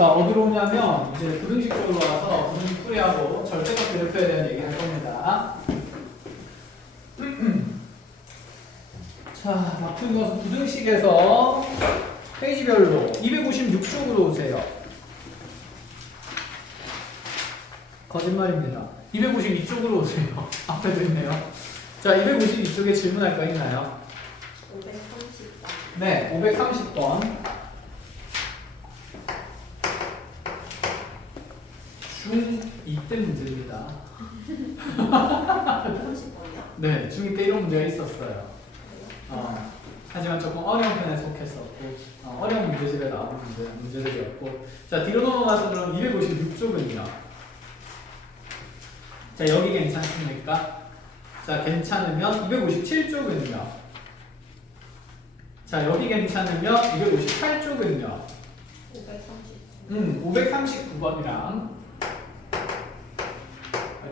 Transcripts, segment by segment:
자, 어디로 오냐면 이제 부등식 쪽으로 와서 부등식 풀이하고 절대값 그래프에 대한 얘기를 할 겁니다. 자, 앞으로 가서 부등식에서 페이지별로 256쪽으로 오세요. 거짓말입니다. 252쪽으로 오세요. 앞에도 있네요. 자, 252쪽에 질문할 거 있나요? 530번. 네, 530번. 중2 때 문제입니다. 30번이요? 네, 중2 때 이런 문제가 있었어요. 하지만 조금 어려운 편에 속했었고, 어려운 문제집에 나오는 문제들이었고. 자, 뒤로 넘어가서 그럼 256쪽은요. 자, 여기 괜찮습니까? 자, 괜찮으면 257쪽은요. 자, 여기 괜찮으면 258쪽은요. 539번이랑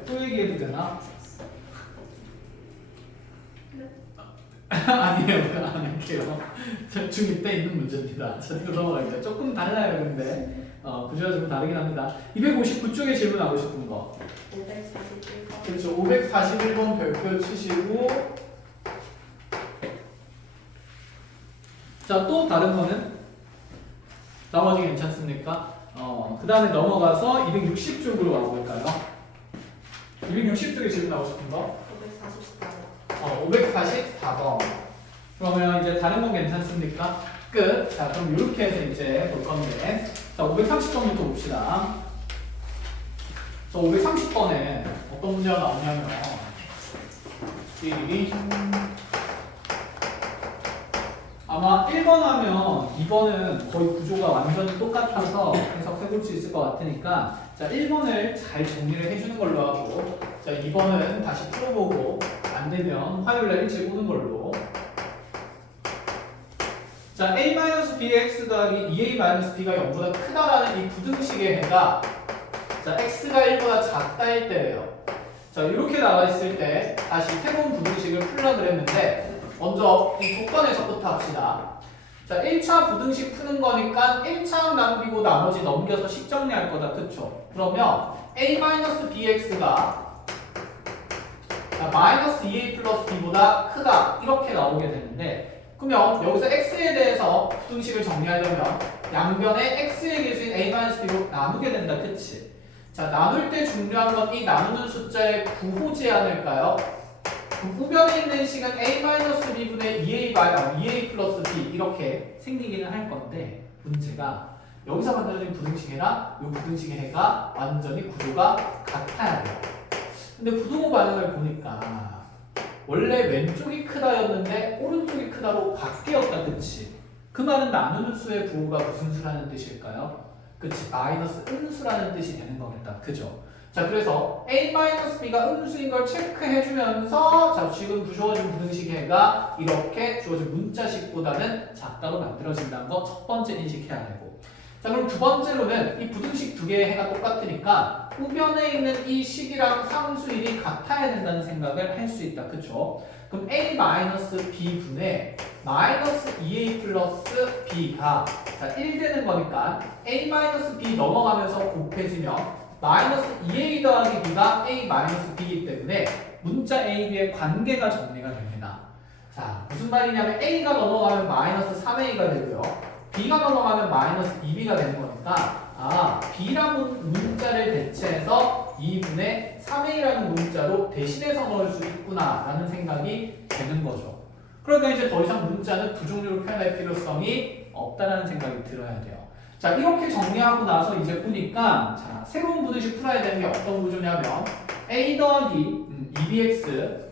또 얘기해도 되나? 아니에요, 안 할게요. 중2 때 있는 문제입니다. 자, 뒤로 넘어가겠습니다. 조금 달라요, 근데. 구조가 좀 다르긴 합니다. 259쪽에 질문하고 싶은 거. 541번. 그렇죠. 541번 별표 치시고. 자, 또 다른 거는? 나머지 괜찮습니까? 그 다음에 넘어가서 260쪽으로 와볼까요? 260쪽에 질문하고 싶은 거? 544번. 그러면 이제 다른 건 괜찮습니까? 끝. 자, 그럼 이렇게 해서 이제 볼 건데. 자, 530번부터 봅시다. 자, 530번에 어떤 문제가 나오냐면, 아마 1번 하면 2번은 거의 구조가 완전히 똑같아서 해석해볼 수 있을 것 같으니까, 자, 1번을 잘 정리를 해주는 걸로 하고, 자, 2번은 다시 풀어보고, 안 되면 화요일날 일찍 오는 걸로. 자, a-bx 더하기 2a-b가 0보다 크다라는 이 부등식의 해가, 자, x가 1보다 작다일 때예요. 자, 이렇게 나와 있을 때 다시 새로운 부등식을 풀려고 했는데, 먼저 이 조건에서부터 합시다. 자, 1차 부등식 푸는 거니까 1차항 남기고 나머지 넘겨서 식 정리할 거다. 그쵸? 그러면 a-bx가 마이너스 2a 플러스 b보다 크다. 이렇게 나오게 되는데, 그러면 여기서 x에 대해서 부등식을 정리하려면 양변에 x의 계수인 a-b로 나누게 된다. 그치? 자, 나눌 때 중요한 건 이 나누는 숫자의 부호 제한일까요? 그 후변에 있는 식은 a-b분의 2a 플러스 b 이렇게 생기기는 할 건데, 문제가 여기서 만들어진 부등식이랑 이 부등식의 해가 완전히 구조가 같아야 돼요. 근데 부등호 반응을 보니까 원래 왼쪽이 크다였는데 오른쪽이 크다로 바뀌었다. 그치? 그 말은 나누는 수의 부호가 무슨 수라는 뜻일까요? 그치? 마이너스 음수라는 뜻이 되는 거겠다. 그죠? 자, 그래서 a-b가 음수인 걸 체크해주면서, 자, 지금 주어진 부등식의 해가 이렇게 주어진 문자식보다는 작다로 만들어진다는 거 첫 번째 인식해야 되고, 자, 그럼 두 번째로는 이 부등식 두 개의 해가 똑같으니까 우변에 있는 이 식이랑 상수일이 같아야 된다는 생각을 할 수 있다. 그쵸? 그럼 a-b분의 마이너스 2a 플러스 b가, 자, 1 되는 거니까 a-b 넘어가면서 곱해지면 마이너스 2a 더하기 b가 a-b이기 때문에 문자 a, b의 관계가 정리가 됩니다. 자, 무슨 말이냐면 a가 넘어가면 마이너스 3a가 되고요. b가 넘어가면 마이너스 2b가 되는 거니까, b라는 문자를 대체해서 2분의 3a라는 문자로 대신해서 넣을 수 있구나 라는 생각이 되는 거죠. 그러니까 이제 더 이상 문자는 두 종류로 표현할 필요성이 없다라는 생각이 들어야 돼요. 자, 이렇게 정리하고 나서 이제 보니까, 자, 새로운 부등식 풀어야 되는 게 어떤 구조냐면 a 더하기 2bx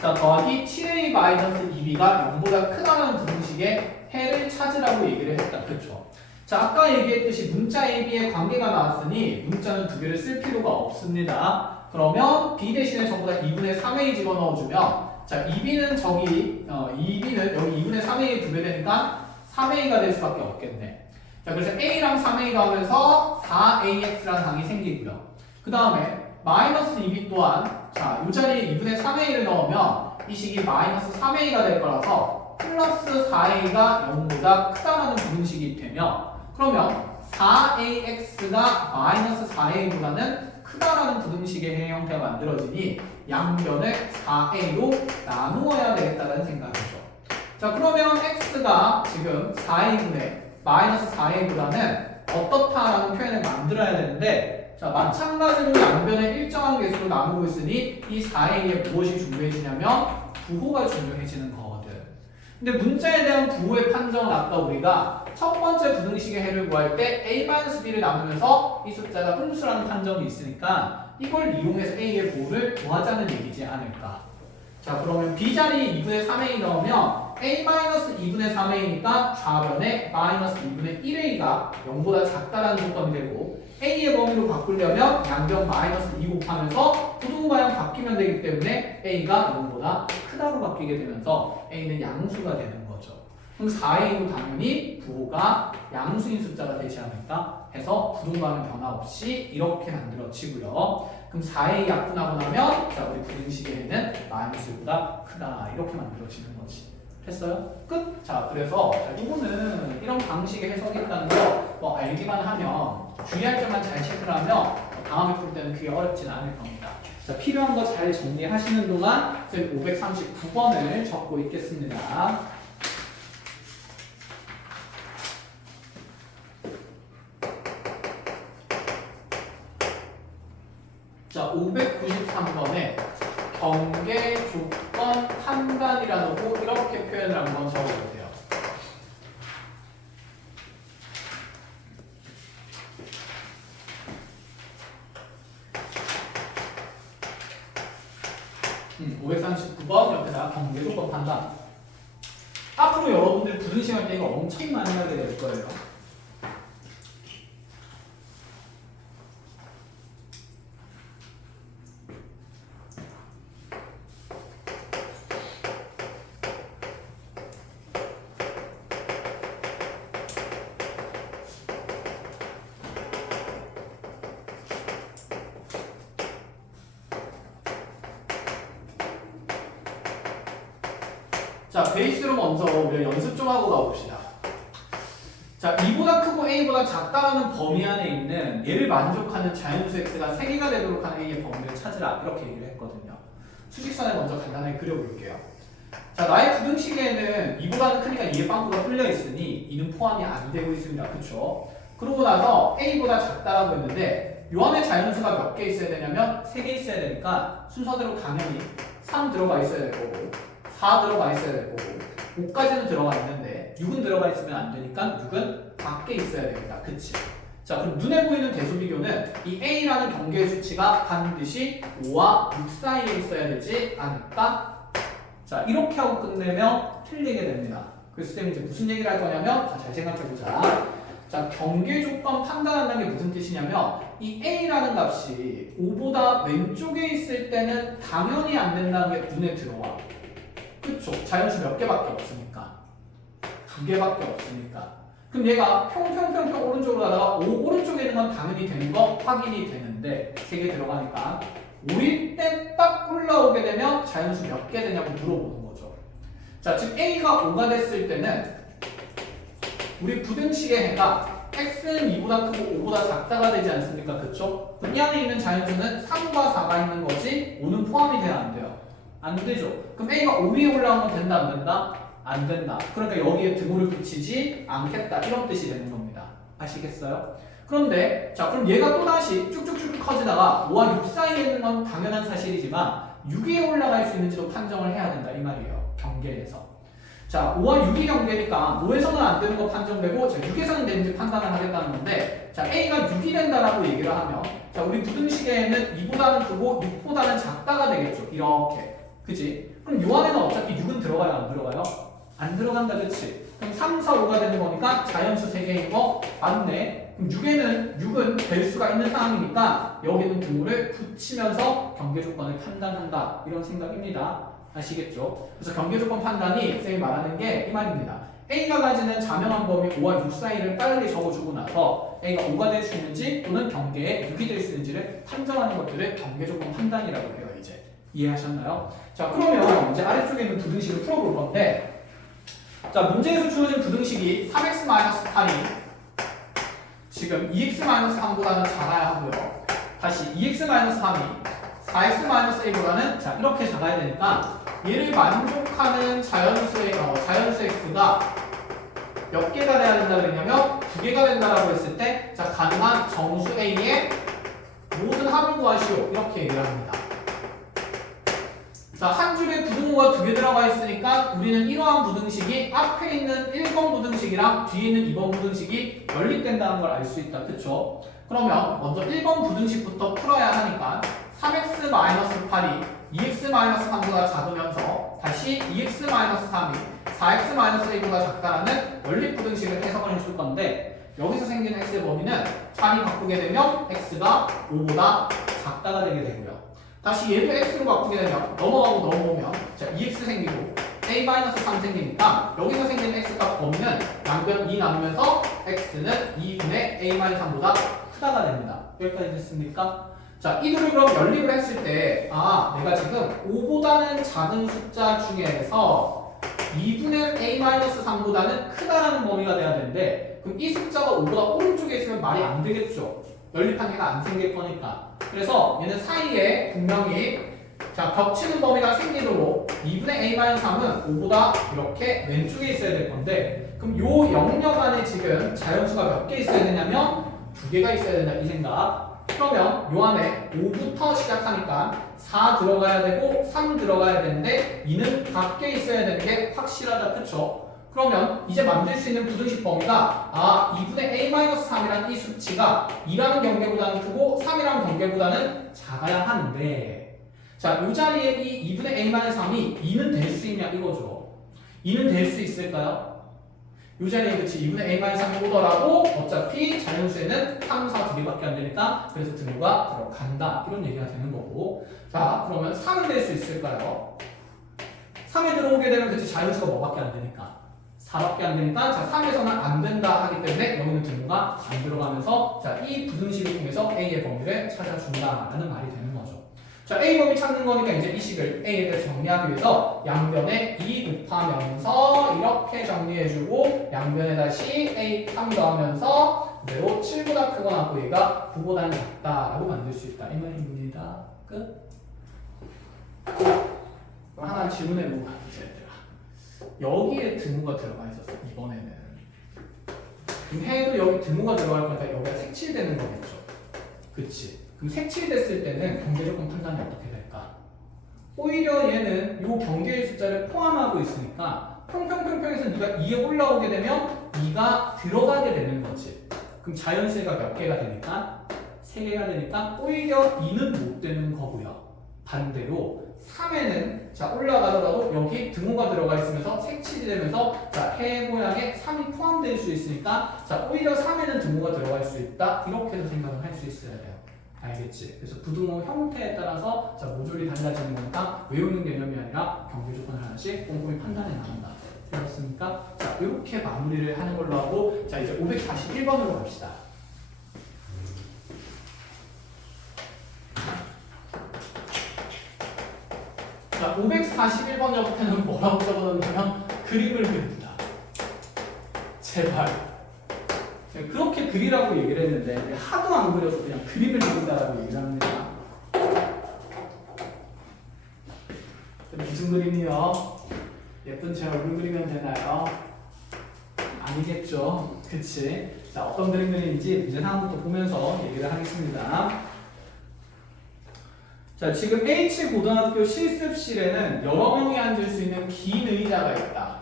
자, 더하기 7a-2b가 0보다 크다는 부등식의 해를 찾으라고 얘기를 했다. 그쵸? 자, 아까 얘기했듯이 문자 a,b의 관계가 나왔으니 문자는 두 개를 쓸 필요가 없습니다. 그러면 b 대신에 전부 다 2분의 3a 집어넣어주면, 자, 2b는 저기 2b는 여기 2분의 3a의 2배 되니까 3a가 될 수밖에 없겠네. 자, 그래서 a랑 3a 더하면서 4ax라는 항이 생기고요. 그 다음에 마이너스 2b 또한, 자, 이 자리에 2분의 3a를 넣으면 이 식이 마이너스 3a가 될 거라서 플러스 4a가 0보다 크다라는 부등식이 되면, 그러면 4ax가 마이너스 4a보다는 크다라는 부등식의 해의 형태가 만들어지니 양변을 4a로 나누어야 되겠다는 생각이죠. 자, 그러면 x가 지금 4a분의 마이너스 4a보다는 어떻다라는 표현을 만들어야 되는데, 자, 마찬가지로 양변을 일정한 개수로 나누고 있으니 이 4a에 무엇이 중요해지냐면 부호가 중요해지는 거거든. 근데 문자에 대한 부호의 판정은 아까 우리가 첫 번째 부등식의 해를 구할 때 a-b를 나누면서 이 숫자가 분수라는 판정이 있으니까 이걸 이용해서 a의 부호를 구하자는 얘기지 않을까. 자, 그러면 b자리에 2분의 3a 넣으면 a-2분의 3a니까 좌변에 마이너스 2분의 1a가 0보다 작다라는 조건이 되고, a의 범위로 바꾸려면 양변 마이너스 2 곱하면서 부등호가 바뀌면 되기 때문에 a가 0보다 크다로 바뀌게 되면서 a는 양수가 되는 거죠. 그럼 4a도 당연히 부호가 양수인 숫자가 되지 않을까 해서 부등호는 변화 없이 이렇게 만들어지고요. 그럼 4a 약분하고 나면 자, 우리 부등식의 해는 마이너스 1보다 크다 이렇게 만들어지는 거지. 됐어요? 끝? 자, 그래서 이거는 이런 방식의 해석이 있다는 거 뭐 알기만 하면 주의할 점만 잘 체크를 하면 다음에 풀 때는 그게 어렵진 않을 겁니다. 자, 필요한 거 잘 정리하시는 동안 539번을 적고 있겠습니다. 자, 593번에 경계 조건 판단이라고 이렇게 표현을 한번 적어보세요. 음, 539번 옆에다가 경계 조건 판단. 앞으로 여러분들 부등식할 때 이거 엄청 많이 하게 될 거예요. 자, 베이스로 먼저 우리가 연습 좀 하고 가봅시다. 자, 2보다 크고 a보다 작다라는 범위 안에 있는 얘를 만족하는 자연수 x가 3개가 되도록 하는 a의 범위를 찾으라 이렇게 얘기를 했거든요. 수직선을 먼저 간단하게 그려볼게요. 자, 나의 부등식에는 2보다는 크니까 2의 빵꾸가 뚫려 있으니 2는 포함이 안 되고 있습니다. 그쵸? 그러고 나서 a보다 작다라고 했는데 요 안에 자연수가 몇 개 있어야 되냐면 3개 있어야 되니까 순서대로 당연히 3 들어가 있어야 될 거고 4 들어가 있어야 될 거고 5까지는 들어가 있는데 6은 들어가 있으면 안 되니까 6은 밖에 있어야 됩니다. 그치? 자, 그럼 눈에 보이는 대수 비교는 이 a라는 경계의 수치가 반드시 5와 6 사이에 있어야 되지 않을까? 자, 이렇게 하고 끝내면 틀리게 됩니다. 그래서 쌤이 이제 무슨 얘기를 할 거냐면 자, 잘 생각해보자. 자, 경계 조건 판단한다는 게 무슨 뜻이냐면 이 a라는 값이 5보다 왼쪽에 있을 때는 당연히 안 된다는 게 눈에 들어와. 그쵸? 자연수 몇 개밖에 없으니까 2개밖에 없으니까 그럼 얘가 평평평평 오른쪽으로 가다가 오른쪽에 있는 건 당연히 되는 거 확인이 되는데 3개 들어가니까 5일 때 딱 올라오게 되면 자연수 몇 개 되냐고 물어보는 거죠. 자, 즉 a가 5가 됐을 때는 우리 부등식의 해가 x는 2보다 크고 5보다 작다가 되지 않습니까? 그쵸? 그럼 이 안에 있는 자연수는 3과 4가 있는 거지 5는 포함이 돼야 안 돼요? 안 되죠. 그럼 a가 5 위에 올라오면 된다 안 된다? 안 된다. 그러니까 여기에 등호를 붙이지 않겠다 이런 뜻이 되는 겁니다. 아시겠어요? 그런데 자, 그럼 얘가 또다시 쭉쭉쭉 커지다가 5와 6 사이에 있는 건 당연한 사실이지만 6 위에 올라갈 수 있는지도 판정을 해야 된다 이 말이에요. 경계에서. 자, 5와 6이 경계니까 5에서는 안 되는 거 판정되고 자, 6에서는 되는지 판단을 하겠다는 건데 자, a가 6이 된다라고 얘기를 하면 자, 우리 부등식에는 2보다는 크고 6보다는 작다가 되겠죠. 이렇게. 그치? 그럼 요 안에는 어차피 6은 들어가요? 안 들어가요? 안 들어간다. 그치? 그럼 3, 4, 5가 되는 거니까 자연수 3개인 거 맞네. 그럼 6은 될 수가 있는 상황이니까 여기는 등호를 붙이면서 경계 조건을 판단한다. 이런 생각입니다. 아시겠죠? 그래서 경계 조건 판단이 쌤이 말하는 게 이 말입니다. a가 가지는 자명한 범위 5와 6 사이를 빨리 적어주고 나서 a가 5가 될 수 있는지 또는 경계에 6이 될 수 있는지를 판정하는 것들을 경계 조건 판단이라고 해요. 이제 이해하셨나요? 자, 그러면 이제 아래쪽에 있는 부등식을 풀어볼 건데 자, 문제에서 주어진 부등식이 3x-8이 지금 2x-3보다는 작아야 하고요. 다시 2x-3이 4x-a보다는 자 이렇게 작아야 되니까 얘를 만족하는 자연수의 자연수 x가 몇 개가 돼야 된다 그랬냐면 2개가 된다라고 했을 때 자 가능한 정수 a의 모든 합을 구하시오 이렇게 얘기를 합니다. 자, 한 줄에 부등호가 2개 들어가 있으니까 우리는 이러한 부등식이 앞에 있는 1번 부등식이랑 뒤에 있는 2번 부등식이 연립된다는 걸 알 수 있다. 그쵸? 그러면 먼저 1번 부등식부터 풀어야 하니까 3x-8이 2x-3보다 작으면서 다시 2x-3이 4x-a보다 작다라는 연립 부등식을 해석을 해줄 건데 여기서 생기는 x의 범위는 자리 바꾸게 되면 x가 5보다 작다가 되게 되고요. 다시 얘도 x로 바꾸게 되면 넘어가고 넘어오면 자 2x 생기고 a-3 생기니까 여기서 생기는 x값 범위는 양변 2 나누면서 x는 2분의 a-3보다 크다가 됩니다. 여기까지 됐습니까? 자 이들을 그럼 연립을 했을 때 내가 지금 5보다는 작은 숫자 중에서 2분의 a-3보다는 크다라는 범위가 돼야 되는데 그럼 이 숫자가 5보다 오른쪽에 있으면 말이 안 되겠죠. 연립한 개가 안 생길 거니까. 그래서 얘는 사이에 분명히 자 겹치는 범위가 생기도록 2분의 a-3은 5보다 이렇게 왼쪽에 있어야 될 건데 그럼 요 영역 안에 지금 자연수가 몇 개 있어야 되냐면 2개가 있어야 된다 이 생각. 그러면 요 안에 5부터 시작하니까 4 들어가야 되고 3 들어가야 되는데 2는 밖에 있어야 되는 게 확실하다. 그쵸? 그러면 이제 만들 수 있는 부등식 범위가 2분의 a-3이라는 이 수치가 2라는 경계보다는 크고 3이라는 경계보다는 작아야 하는데 자, 이 자리에 이 2분의 a-3이 2는 될 수 있냐 이거죠. 2는 될 수 있을까요? 이 자리에 그치 2분의 a-3이 오더라도 어차피 자연수에는 3, 4 두 개밖에 안 되니까 그래서 등호가 들어간다 이런 얘기가 되는 거고 자 그러면 3은 될 수 있을까요? 3에 들어오게 되면 그치 자연수가 뭐밖에 안 되니까 4밖에 안 되니까 자 3에서는 안 된다 하기 때문에 여기는 등호가 안 들어가면서 자 이 부등식을 통해서 A의 범위를 찾아준다라는 말이 되는 거죠. 자 A 범위 찾는 거니까 이제 이 식을 A에 대해서 정리하기 위해서 양변에 2 곱하면서 이렇게 정리해주고 양변에 다시 A 3 더하면서 그대로 7보다 크거나 하고 얘가 9보다는 작다라고 만들 수 있다 이 말입니다. 끝. 하나 질문해보고 가겠습니다. 여기에 등호가 들어가 있었어 이번에는. 그럼 해도 여기 등호가 들어갈 거니까 여기가 색칠되는 거겠죠. 그치? 그럼 색칠됐을 때는 경계조건 판단이 어떻게 될까? 오히려 얘는 이 경계의 숫자를 포함하고 있으니까 평평평평에서 네가 2에 올라오게 되면 2가 들어가게 되는 거지. 그럼 자연수가 몇 개가 되니까? 3개가 되니까 오히려 2는 못 되는 거고요. 반대로 3에는 자 올라가더라도 여기 등호가 들어가 있으면서 색칠이 되면서 자 해 모양에 3이 포함될 수 있으니까 자 오히려 3에는 등호가 들어갈 수 있다 이렇게도 생각을 할 수 있어야 돼요. 알겠지? 그래서 부등호 형태에 따라서 자 모듈이 달라지는 거니까 외우는 개념이 아니라 경계 조건을 하나씩 꼼꼼히 판단해 나간다. 되었습니까? 자 이렇게 마무리를 하는 걸로 하고 자 이제 541번으로 갑시다. 자, 541번 적부터는 뭐라고 적어놓냐면 그림을 그린다. 제발. 그렇게 그리라고 얘기를 했는데 하도 안 그려서 그냥 그림을 그린다라고 얘기를 합니다. 무슨 그림이요? 예쁜 제 얼굴 그리면 되나요? 아니겠죠. 그치? 자, 어떤 그림 그림인지 문제 상황부터 보면서 얘기를 하겠습니다. 자, 지금 H고등학교 실습실에는 여러 명이 앉을 수 있는 긴 의자가 있다.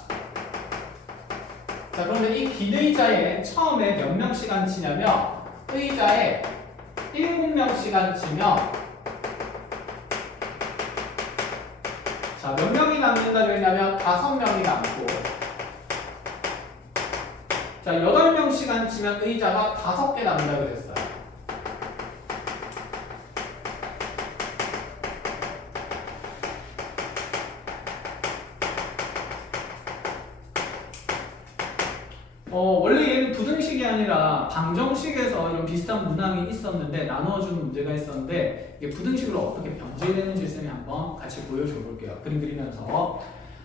자, 그런데 이 긴 의자에 처음에 몇 명씩 앉히냐면 의자에 7명씩 앉히면 자, 몇 명이 남는다 그랬냐면 5명이 남고 자, 8명씩 앉히면 의자가 5개 남는다 그랬어요. 원래 얘는 부등식이 아니라 방정식에서 이런 비슷한 문항이 있었는데 나누어주는 문제가 있었는데 이게 부등식으로 어떻게 변제되는지 쌤이 한번 같이 보여줘 볼게요. 그림 그리면서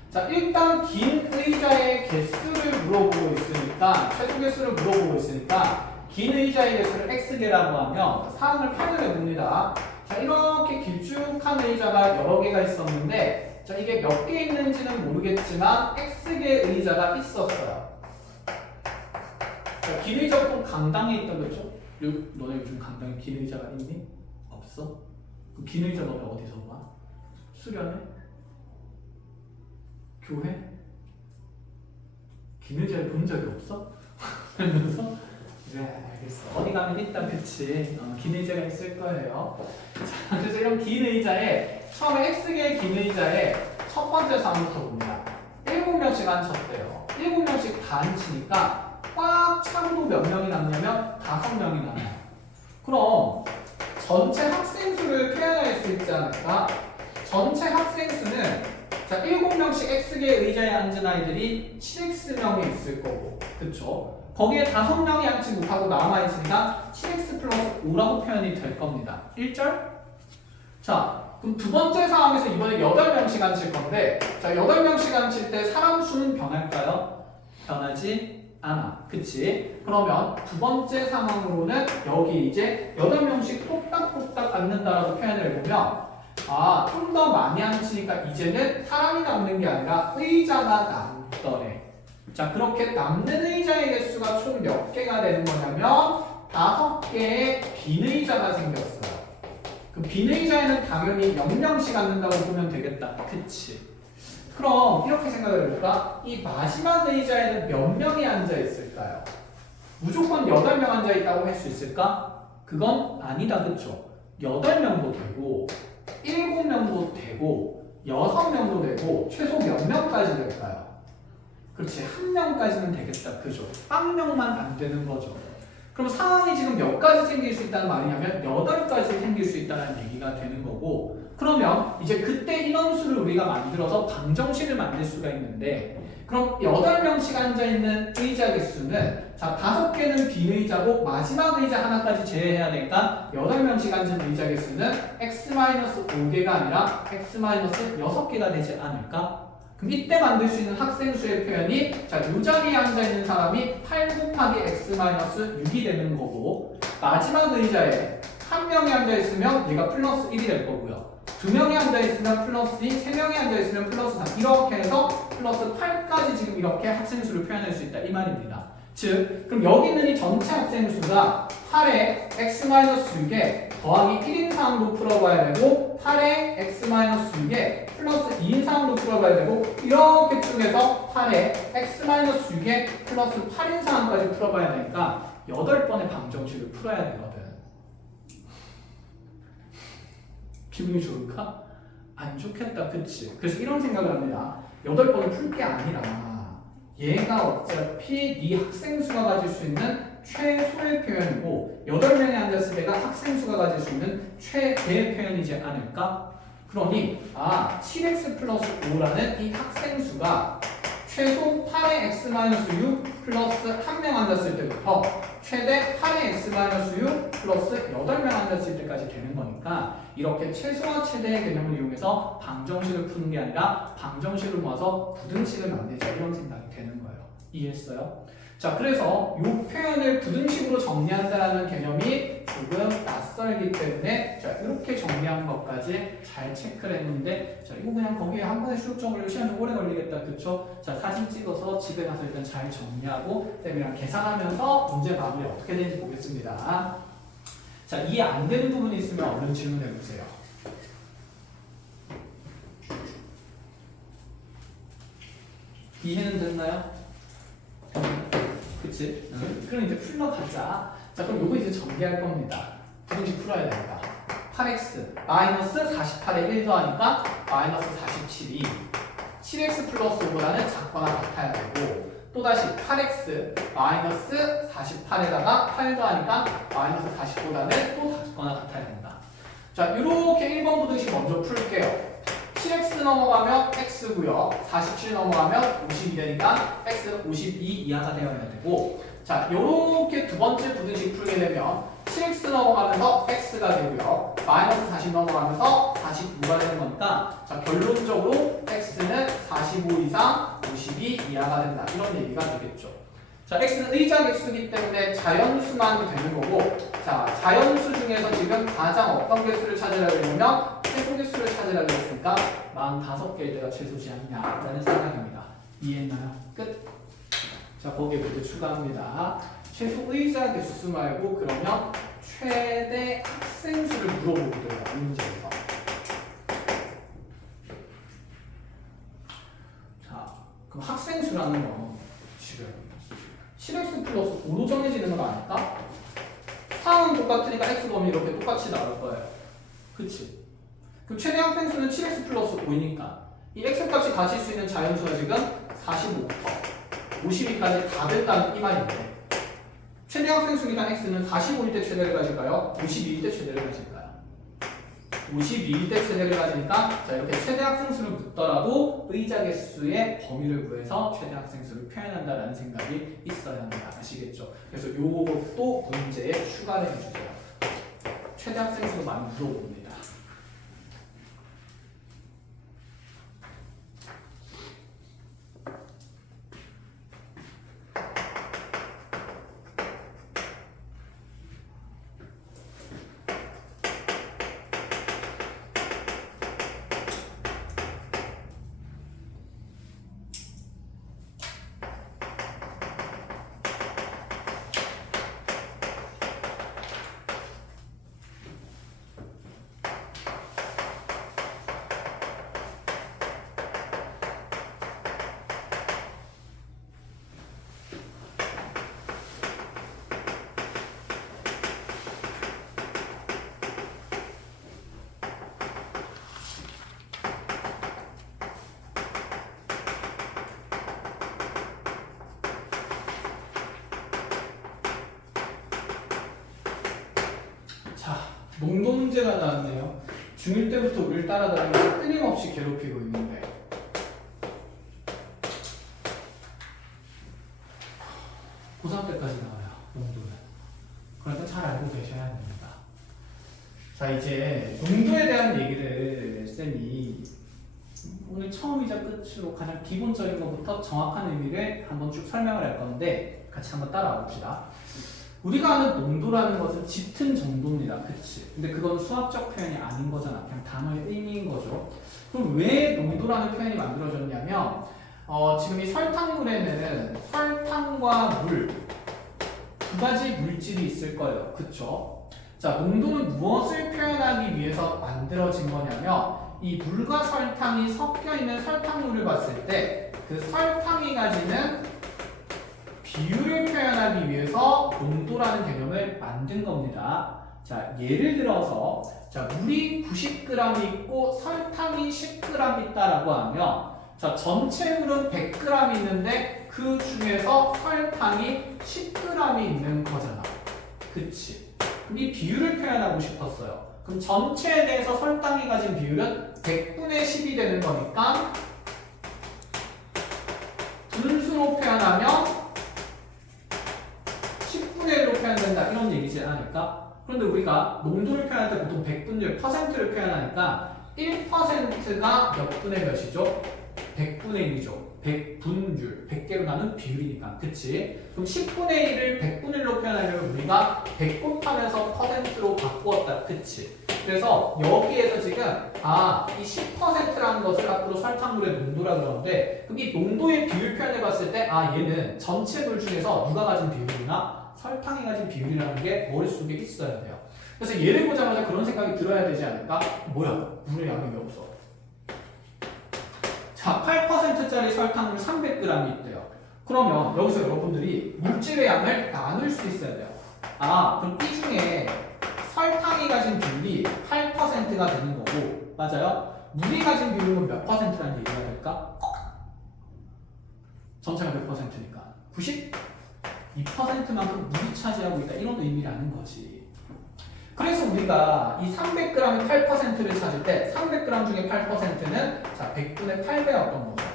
자 일단 긴 의자의 개수를 물어보고 있으니까 최소 개수를 물어보고 있으니까 긴 의자의 개수를 x개라고 하면 사항을 표현해 봅니다. 자, 이렇게 길쭉한 의자가 여러 개가 있었는데 자, 이게 몇 개 있는지는 모르겠지만 x개 의자가 있었어요. 자, 긴 의자 보통 강당에 있던 거죠? 너네 요즘 강당에 긴 의자가 있니? 없어? 그 긴 의자 너네 어디서 봐? 수련회? 교회? 긴 의자를 본 적이 없어? 그러면서 네, 알겠어. 어디 가면 있다, 그치? 긴 의자가 있을 거예요. 자, 그래서 이런 긴 의자에 처음에 X개의 긴 의자에 첫 번째 상황부터 봅니다. 7명씩 앉혔대요. 7명씩 다 앉히니까 꽉 차고 몇 명이 남냐면 5명이 남아요. 그럼 전체 학생 수를 표현할 수 있지 않을까? 전체 학생 수는 자, 7명씩 X개의 의자에 앉은 아이들이 7X명이 있을 거고, 그쵸? 거기에 5명이 앉지 못하고 남아있으니까 7x 플러스 5라고 표현이 될 겁니다. 1절? 자, 그럼 두 번째 상황에서 이번에 8명씩 앉힐 건데 자, 8명씩 앉힐 때 사람 수는 변할까요? 변하지 않아. 그치? 그러면 두 번째 상황으로는 여기 이제 8명씩 똑딱똑딱 앉는다라고 표현을 해보면 아, 좀 더 많이 앉히니까 이제는 사람이 남는 게 아니라 의자가 남더래. 자, 그렇게 남는 의자의 개수가 총 몇 개가 되는 거냐면 5개의 빈 의자가 생겼어요. 그 빈 의자에는 당연히 0명씩 앉는다고 보면 되겠다. 그치? 그럼 이렇게 생각을 해볼까? 이 마지막 의자에는 몇 명이 앉아 있을까요? 무조건 8명 앉아 있다고 할 수 있을까? 그건 아니다. 그쵸? 8명도 되고 7명도 되고 6명도 되고 최소 몇 명까지 될까요? 그렇지, 1명까지는 되겠다. 그죠? 1명만 안 되는 거죠. 그럼 상황이 지금 몇 가지 생길 수 있다는 말이냐면 8가지 생길 수 있다는 얘기가 되는 거고 그러면 이제 그때 인원수를 우리가 만들어서 방정식을 만들 수가 있는데 그럼 8명씩 앉아있는 의자 개수는 자, 5개는 빈 의자고 마지막 의자 하나까지 제외해야 되니까 8명씩 앉은 의자 개수는 x-5개가 아니라 x-6개가 되지 않을까? 그럼 이때 만들 수 있는 학생 수의 표현이 자, 이 자리에 앉아있는 사람이 8 곱하기 x-6이 되는 거고 마지막 의자에 1명이 앉아있으면 얘가 플러스 1이 될 거고요 2명이 앉아있으면 플러스 2, 3명이 앉아있으면 플러스 3 이렇게 해서 플러스 8까지 지금 이렇게 학생 수를 표현할 수 있다 이 말입니다. 즉, 그럼 여기 있는 이 전체 학생 수가 8에 x-6에 더하기 1인 사항도 풀어봐야 되고 8에 x-6에 플러스 2인 사항도 풀어봐야 되고 이렇게 쭉해서 8에 x-6에 플러스 8인 사항까지 풀어봐야 되니까 8번의 방정식을 풀어야 되거든. 기분이 좋을까? 안 좋겠다. 그치? 그래서 이런 생각을 합니다. 8번을 풀 게 아니라 얘가 어차피 네 학생 수가 가질 수 있는 최소의 표현이고 8명이 앉았을 때가 학생 수가 가질 수 있는 최대의 표현이지 않을까? 그러니 7x 플러스 5라는 이 학생 수가 최소 8의 x-6 플러스 1명 앉았을 때부터 최대 8의 x-6 플러스 8명 앉았을 때까지 되는 거니까 이렇게 최소와 최대의 개념을 이용해서 방정식을 푸는 게 아니라 방정식을 모아서 부등식을 만들자 이런 생각이 되는 거예요. 이해했어요? 자, 그래서 이 표현을 부등식으로 정리한다는 개념이 조금 낯설기 때문에 자, 이렇게 정리한 것까지 잘 체크를 했는데 자, 이거 그냥 거기에 한 번에 수록적으로 시간 좀 오래 걸리겠다. 그쵸? 자, 사진 찍어서 집에 가서 일단 잘 정리하고 쌤이랑 계산하면서 문제 마무리 어떻게 되는지 보겠습니다. 자, 이해 안 되는 부분이 있으면 얼른 질문해 보세요. 이해는 됐나요? 그치? 그럼 이제 풀러 가자. 자, 그럼 요거 이제 전개할 겁니다. 부등식 풀어야 됩니다. 8x 마이너스 48에 1 더하니까 마이너스 47이 7x 플러스 5보다는 작거나 같아야 되고 또다시 8x 마이너스 48에다가 8 더하니까 마이너스 40보다는 또 작거나 같아야 된다. 자, 이렇게 1번 부등식 먼저 풀게요. 7x 넘어가면 x고요. 47 넘어가면 50이 되니까 x는 52 이하가 되어야 되고 자, 요렇게 두 번째 부등식 풀게 되면 7x 넘어가면서 x가 되고요. 마이너스 40 넘어가면서 45가 되는 거니까 자, 결론적으로 x는 45 이상 52 이하가 된다. 이런 얘기가 되겠죠. 자, x는 의자개수이기 때문에 자연수만 되는 거고, 자, 자연수 중에서 지금 가장 어떤 개수를 찾으려고 했냐면 최소 개수를 찾으려고 했으니까 45개일 때가 최소지 않냐라는 생각입니다. 이해했나요? 끝. 자, 거기에 몇 개 추가합니다. 최소 의자 개수 말고 그러면 최대 학생 수를 물어보기도 해요. 이 문제에서. 자, 그럼 학생 수라는 건 지금 7x 플러스 5로 정해지는 건 아닐까? 상은 똑같으니까 x 범위 이렇게 똑같이 나올 거예요. 그치? 그럼 최대 학생 수는 7x 플러스 5이니까 이 x 값이 가질 수 있는 자연수가 지금 45%, 52까지 다 된다는 이 말인데 최대 학생 수니까 x는 45일 때 최대를 가질까요? 52일 때 최대를 가질까요? 52일 때 최대를 가지니까 자 이렇게 최대 학생 수를 묻더라도 의자 개수의 범위를 구해서 최대 학생 수를 표현한다라는 생각이 있어야 합니다. 아시겠죠? 그래서 요것도 문제에 추가를 해주세요. 최대 학생 수를 많이 물어봅니다. 농도 문제가 나왔네요. 중1 때부터 우리를 따라다니면서 끊임없이 괴롭히고 있는데 고3 때까지 나와요. 농도는. 그러니까 잘 알고 계셔야 됩니다. 자 이제 농도에 대한 얘기를 쌤이 오늘 처음이자 끝으로 가장 기본적인 것부터 정확한 의미를 한번 쭉 설명을 할 건데 같이 한번 따라와 봅시다. 우리가 아는 농도라는 것은 짙은 정도입니다. 그치? 근데 그건 수학적 표현이 아닌 거잖아. 그냥 단어의 의미인 거죠. 그럼 왜 농도라는 표현이 만들어졌냐면 지금 이 설탕물에는 설탕과 물 두 가지 물질이 있을 거예요. 그쵸? 자, 농도는 무엇을 표현하기 위해서 만들어진 거냐면 이 물과 설탕이 섞여 있는 설탕물을 봤을 때 그 설탕이 가지는 비율을 표현하기 위해서 농도라는 개념을 만든 겁니다. 자, 예를 들어서 자, 물이 90g 있고 설탕이 10g 있다라고 하면 자, 전체 물은 100g 있는데 그 중에서 설탕이 10g이 있는 거잖아. 그치? 그럼 이 비율을 표현하고 싶었어요. 그럼 전체에 대해서 설탕이 가진 비율은 100분의 10이 되는 거니까 분수로 표현하면 10분의 1로 표현된다 이런 얘기지 않을까? 그런데 우리가 농도를 표현할 때 보통 100분율, %를 표현하니까 1%가 몇 분의 몇이죠? 100분의 1이죠. 100분율, 100개로 나눈 비율이니까. 그치? 그럼 10분의 1을 100분율로 표현하려면 우리가 100 곱하면서 %로 바꾸었다. 그치? 그래서 여기에서 지금 이 10%라는 것을 앞으로 설탕물의 농도라 그러는데 그럼 이 농도의 비율 표현해 봤을 때 얘는 전체 물 중에서 누가 가진 비율이나 설탕이 가진 비율이라는 게 머릿속에 있어야 돼요. 그래서 예를 보자마자 그런 생각이 들어야 되지 않을까? 뭐야? 물의 양이 왜 없어? 자, 8%짜리 설탕물 300g이 있대요. 그러면 여기서 여러분들이 물질의 양을 나눌 수 있어야 돼요. 그럼 이 중에 설탕이 가진 비율이 8%가 되는 거고, 맞아요? 물이 가진 비율은 몇 %라는 얘기가 될까? 전체가 몇 %니까? 92%만큼 물이 차지하고 있다. 이런 의미라는 거지. 그래서 우리가 이 300g의 8%를 찾을 때 300g 중에 8%는 자 100분의 8배였던 거죠.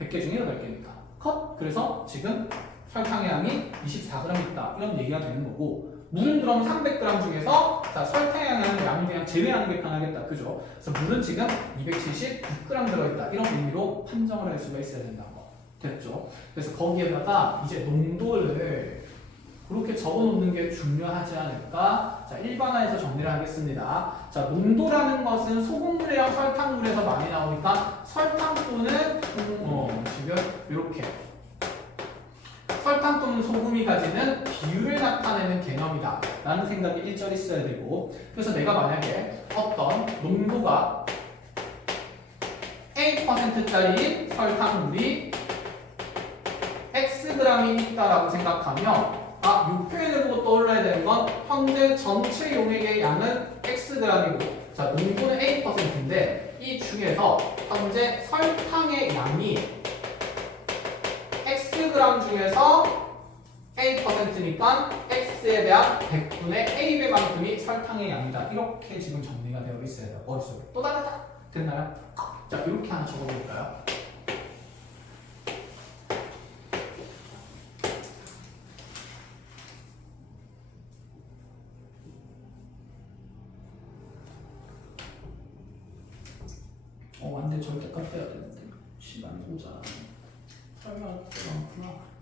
100개 중에 8개니까. 컷! 그래서 지금 설탕의 양이 24g 있다. 이런 얘기가 되는 거고 물은 그럼 300g 중에서 자 설탕의 양을 그냥 제외하는 게 편하겠다. 그죠? 그래서 물은 지금 276g 들어있다. 이런 의미로 판정을 할 수가 있어야 된다는 거. 됐죠? 그래서 거기에다가 이제 농도를 그렇게 적어놓는 게 중요하지 않을까? 자, 일반화해서 정리를 하겠습니다. 자, 농도라는 것은 소금물이랑 설탕물에서 많이 나오니까 설탕 또는 지금 이렇게 설탕 또는 소금이 가지는 비율을 나타내는 개념이다 라는 생각이 일절 있어야 되고, 그래서 내가 만약에 어떤 농도가 A%짜리 설탕물이 Xg이 있다라고 생각하면 이 표현을 보고 떠올라야 되는 건 현재 전체 용액의 양은 Xg이고, 자, 농도는 A%인데 이 중에서 현재 설탕의 양이 Xg 중에서 A%니까 X에 대한 100분의 A배만큼이 설탕의 양이다. 이렇게 지금 정리가 되어 있어야 돼요. 머릿속에. 또 다르다. 됐나요? 자, 이렇게 하나 적어볼까요? 완전 절대값 빼야 되는데 시간이 모자라네. 설명할 게 많구나.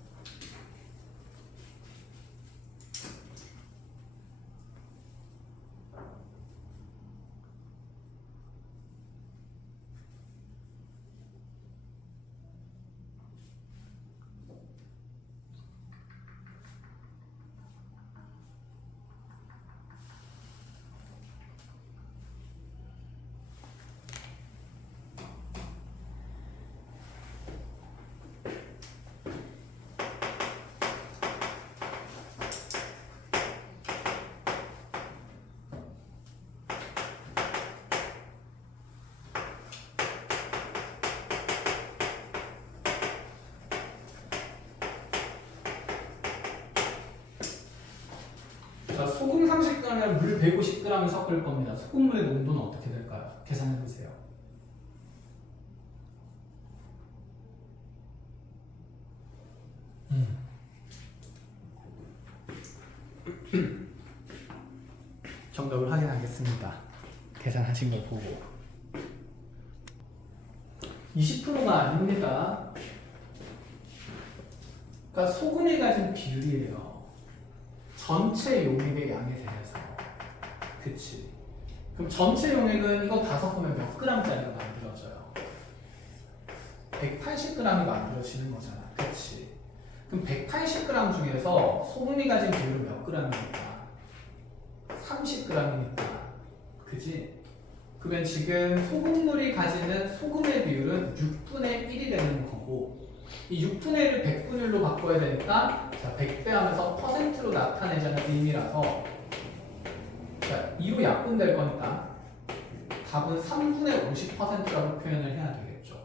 자, 소금 30g이랑 물 150g이 섞을 겁니다. 소금물의 농도는 어떻게 될까요? 계산해 보세요. 정답을 확인하겠습니다. 계산하신 거 보고 20%가 아닙니다. 그러니까 소금이 가진 비율이에요. 전체 용액의 양에 대해서. 그치? 그럼 전체 용액은 이거 다 섞으면 몇 g짜리가 만들어져요? 180g이 만들어지는 거잖아. 그치? 그럼 180g 중에서 소금이 가진 비율은 몇 g입니까? 30g이니까. 그치? 그러면 지금 소금물이 가지는 소금의 비율은 6분의 1이 되는 거고, 이 6분의 1을 100분의 1로 바꿔야 되니까, 자, 100배 하면서 퍼센트로 나타내자는 의미라서, 자, 2로 약분될 거니까 답은 3분의 50%라고 표현을 해야 되겠죠.